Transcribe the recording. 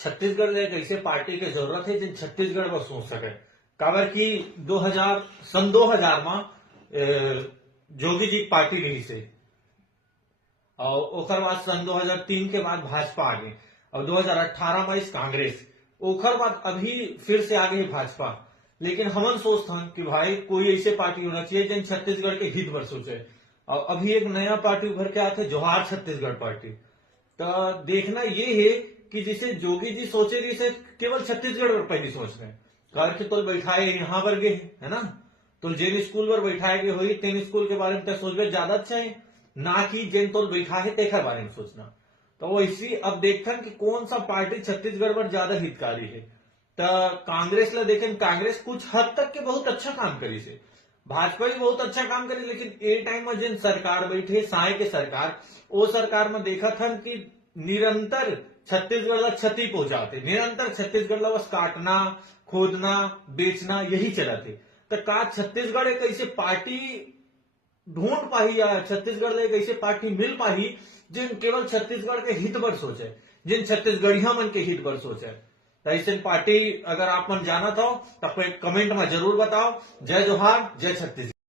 छत्तीसगढ़ एक ऐसे पार्टी की जरूरत है जिन छत्तीसगढ़ पर सोच सके। काबर की 2000 में जोगी जी पार्टी रही से और ओकर बाद सन 2003 के बाद भाजपा आ गई। अब 2018 में इस कांग्रेस, ओकर बाद अभी फिर से आ गई भाजपा। लेकिन हमन सोचते कि भाई कोई ऐसे पार्टी होना चाहिए जिन छत्तीसगढ़ के हित पर सोचे। और अभी एक नया पार्टी उभर के आते, जोहार छत्तीसगढ़ पार्टी। तो देखना ये है कि जिसे जोगी जी सोचे रही से केवल छत्तीसगढ़ पर पहली सोच रहे घर के तो बैठाए यहाँ पर गए है ना, तो जिन स्कूल पर बैठाए गए हुई तीन स्कूल के बारे में सोचबे ज्यादा अच्छा है ना कि जिन तो बैठा है तेखर बारे में सोचना। तो वो इसी अब देखते कि कौन सा पार्टी छत्तीसगढ़ पर ज्यादा हितकारी है। तो कांग्रेस ला देखें, कांग्रेस कुछ हद तक के बहुत अच्छा काम करी से, भाजपा भी बहुत अच्छा काम करी, लेकिन ए टाइम में जिन सरकार बैठे साय के सरकार, वो सरकार में देखा था कि निरंतर छत्तीसगढ़ ला क्षति पहुंचाते, निरंतर छत्तीसगढ़ ला बस काटना, खोदना, बेचना यही चला थे। तो का छत्तीसगढ़ एक ऐसे पार्टी ढूंढ पाही या छत्तीसगढ़ एक ऐसे पार्टी मिल पाही जिन केवल छत्तीसगढ़ के हित पर सोचे, जिन छत्तीसगढ़िया मन के हित पर सोचे। तो ऐसे पार्टी अगर आप मन जाना था तो कमेंट में जरूर बताओ। जय जोहार, जय छत्तीसगढ़।